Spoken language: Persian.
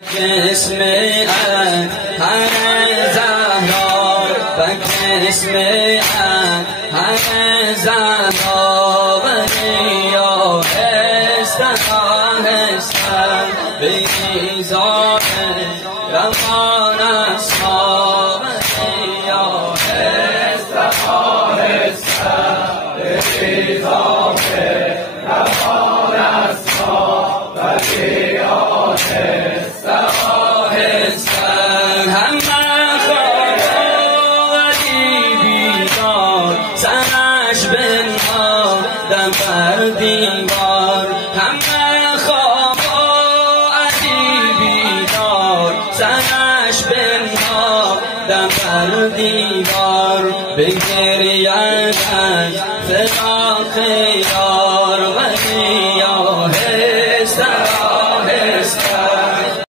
اسم هر زهرا اسم هر زهرا یا استهانستن به ایزان رمان اصحاب یا استهانستن به ایزان رمان اصحاب یا بر دیوار همه خواب و عجیبی دار سرش بنهادم بر دیوار بگریدن فراق